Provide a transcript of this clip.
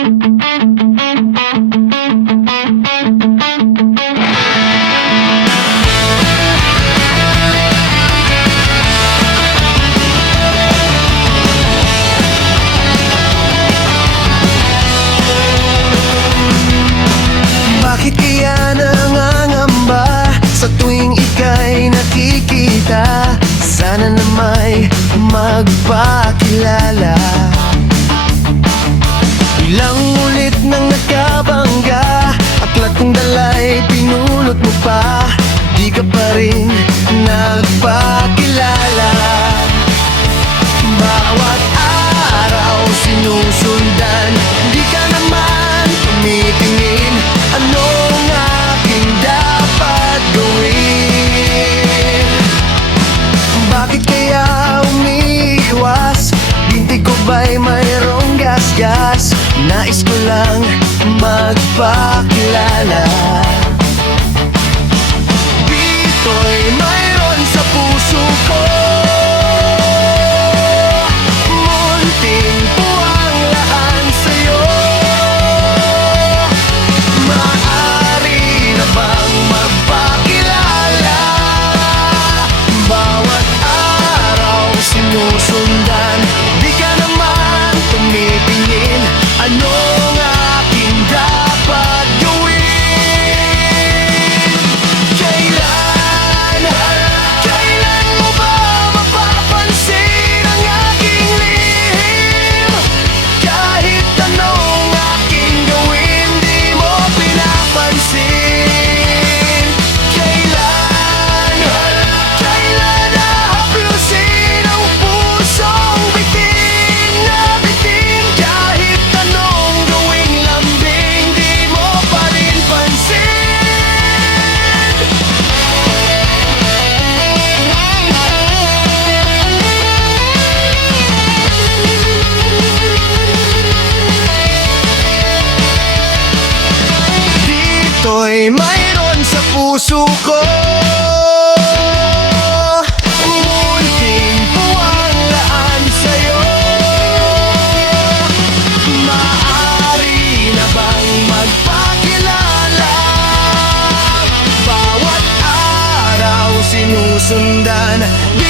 Bakit kaya nangangamba sa tuwing ika'y nakikita? Sana na may magpakilala. Ilang ulit nang nakabangga, aklat kong dala'y pinulot mo pa, di ka pa rin nagpakilala. Bawat araw sinusundan, di ka naman tumitingin. Anong aking dapat gawin? Bakit kaya umiiwas? Binti ko ba'y mayroong gas-gas? Nais ko lang magpakilala. Dito'y mayroon sa puso ko, munting puwang laan sa'yo. Maaari na bang magpakilala? Bawat araw sinusundan, di ka naman tumitingin. Anong aking dapat gawin? Kailan mo ba mapapansin ang aking lihim? Kahit anong aking gawin, di mo pinapansin. Kailan hahaplusin ang pusong bitin na bitin? Kahit anong gawing lambing, di mo pa rin pansin. Dito'y mayroon sa puso ko, munting puwang laan sa'yo. Maaari na bang magpakilala? Bawat araw sinusundan, di